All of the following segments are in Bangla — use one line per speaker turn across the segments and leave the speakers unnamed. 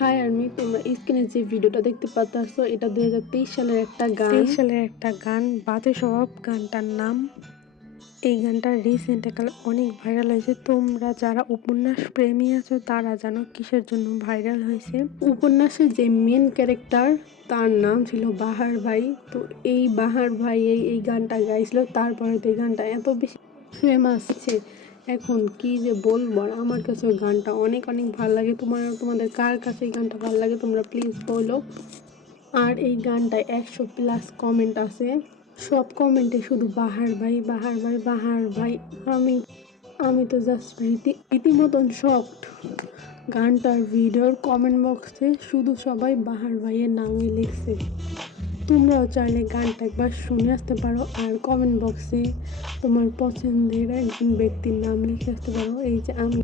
হাই আর্মি তোমরা স্ক্রিনে যে ভিডিওটা দেখতে পাচ্ছ এটা দুই হাজার তেইশ সালের একটা গান।
তেইশ সালের একটা গান বাজে সব গানটার নাম। এই গানটা রিসেন্ট কাল অনেক ভাইরাল হয়েছে। তোমরা যারা উপন্যাস প্রেমী আছো তারা জানো কিসের জন্য ভাইরাল হয়েছে।
উপন্যাসের যে মেন ক্যারেক্টার তার নাম ছিল বাহার ভাই। তো এই বাহার ভাই এই এই গানটা গাইছিল। তারপরে তো এই গানটা এত বেশি ফেমাস আছে এখন কি যে বলব? আর আমার কাছে ওই গানটা অনেক অনেক ভালো লাগে। তোমার, তোমাদের কার কাছে এই গানটা ভালো লাগে তোমরা প্লিজ বলো। আর এই গানটায় একশো প্লাস কমেন্ট আছে। সব কমেন্টে শুধু বাহার ভাই বাহার ভাই বাহার ভাই। আমি আমি তো জাস্ট রীতি, রীতিমতন শকড গানটার ভিডিওর কমেন্ট বক্সে শুধু সবাই বাহার ভাইয়ের নামই লিখছে। তোমরাও চাইলে গানটা একবার শুনে আসতে পারো আর কমেন্ট বক্সে তোমার পছন্দের একজন ব্যক্তির নাম লিখে আসতে পারো। এই যে আমি,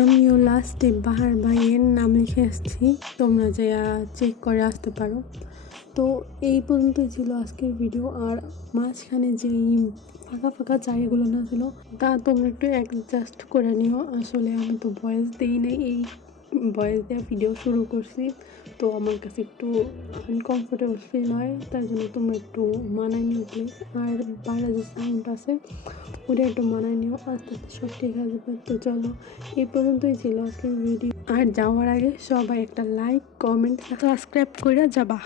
আমিও লাস্টে বাহার ভাইয়ের নাম লিখে আসছি। তোমরা যা চেক করে আসতে পারো। তো এই পর্যন্তই ছিল আজকের ভিডিও আর মাঝখানে যেই ফাঁকা ফাঁকা জায়গাগুলো না ছিল, তা তোমরা একটু অ্যাডজাস্ট করে নিও। আসলে আমি তো ভয়েস দিই নাই এই ভয়েস দেওয়া ভিডিও শুরু করছি। তো আমার কাছে একটু আনকমফোর্টেবল ফিল হয় তার জন্য তোমরা একটু মানায় নিও প্লিজ আর বাইরে যে সাউন্ড আছে, ওটা একটু মানায় নিও। আস্তে আস্তে সব ঠিক আসবে তো চলো, এই পর্যন্তই ছিল আজকের ভিডিও আর যাওয়ার আগে সবাই একটা লাইক কমেন্ট
সাবস্ক্রাইব করে যাবা।